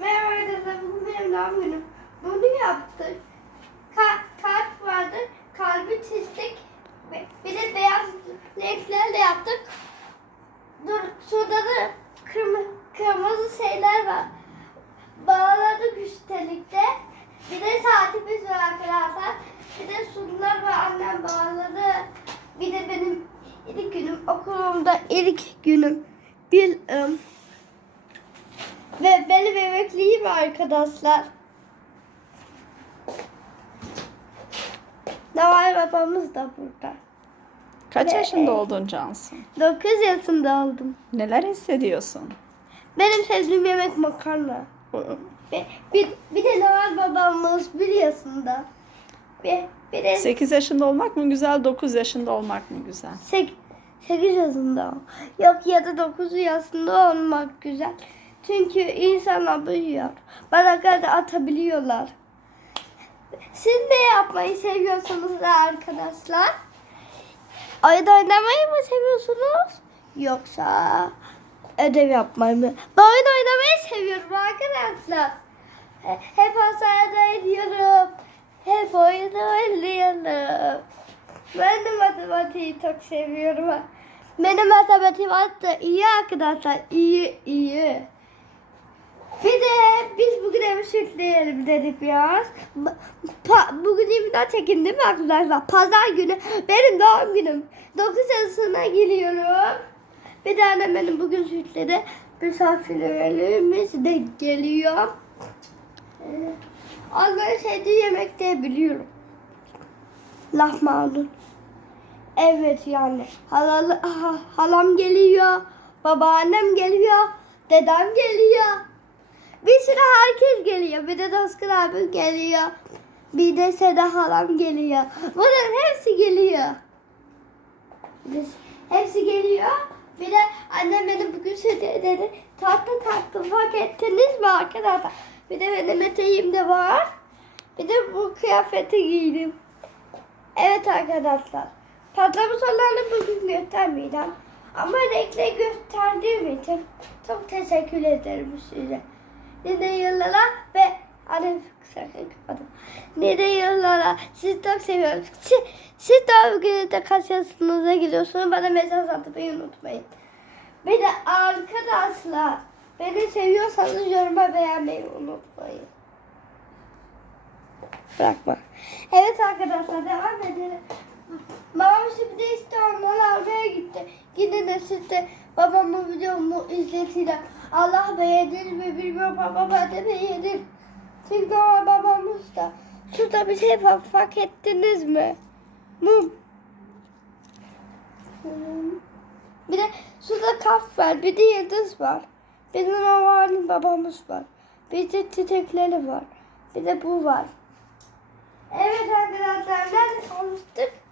Merhaba arkadaşlar, bugün benim doğum günüm. Bunu yaptık. Ka- kalp vardı, kalbi çizdik. Bir de beyaz renklerle yaptık. Dur, şurada da kırmızı, kırmızı şeyler var. Bağladık üstelik de. Bir de saatimiz var arkadaşlar. Bir de sunlar var annem bağladı. Bir de benim ilk günüm okulumda ilk günüm. Bir ım, ve benim emekliyim arkadaşlar. Noel babamız da burada. Kaç Ve- yaşında oldun Cansu? 9 yaşında oldum. Neler hissediyorsun? Benim sevdiğim yemek makarna. Ve bir, bir de Noel babamız bir yaşında. Bir, bir de 8 yaşında olmak mı güzel, 9 yaşında olmak mı güzel? 8 yaşında. Yok ya da 9 yaşında olmak güzel. Çünkü insanlar büyüyor. Bana kadar atabiliyorlar. Siz ne yapmayı seviyorsunuz arkadaşlar? Oyun oynamayı mı seviyorsunuz? Yoksa ödev yapmayı mı? Ben oyun oynamayı seviyorum arkadaşlar. He- Hep hastanede ediyorum. Hep oyun oynuyorum. Ben de matematiği çok seviyorum. Benim matematiğim hatta iyi arkadaşlar. iyi iyi. Süsleyelim dedik biraz. Pa- bugün imdat çekim değil mi arkadaşlar? Pazar günü benim doğum günüm. 9 yaşına geliyorum. Bir de annem benim bugün süsledi. Misafirlerimiz de geliyor. Ee, onların sevdiği yemek de biliyorum. Lahmacun. Evet yani. Halal, ha- halam geliyor. Babaannem geliyor. Dedem geliyor. Bir sürü herkes geliyor. Bir de Doskun abi geliyor. Bir de Seda halam geliyor. Bunların hepsi geliyor. Hepsi geliyor. Bir de annem benim bugün söyledi dedi. Tatlı tatlı fark ettiniz mi arkadaşlar? Bir de benim eteğim de var. Bir de bu kıyafeti giydim. Evet arkadaşlar. Patlamış olanı bugün göstermeyeceğim. Ama renkli gösterdiğim için çok teşekkür ederim size. Nice yıllara ve annem kapadım. Nice yıllara sizi çok seviyorum. Siz, siz doğum gününüzde kaç yaşınıza gidiyorsunuz bana mesaj atmayı unutmayın. Bir de arkadaşlar beni seviyorsanız yoruma beğenmeyi unutmayın. Bırakma. Evet arkadaşlar devam edelim. Babam şimdi almaya gitti siz de babamın videomu izletiyle Allah beğenir mi bilmiyorum ama baba da beğenir. Çünkü o babamız da. Şurada bir şey fark ettiniz mi? Mum. Bir de şurada kaf var, bir de yıldız var. Bir de babanın babamız var. Bir de çiçekleri var. Bir de bu var. Evet arkadaşlar, nerede kalmıştık?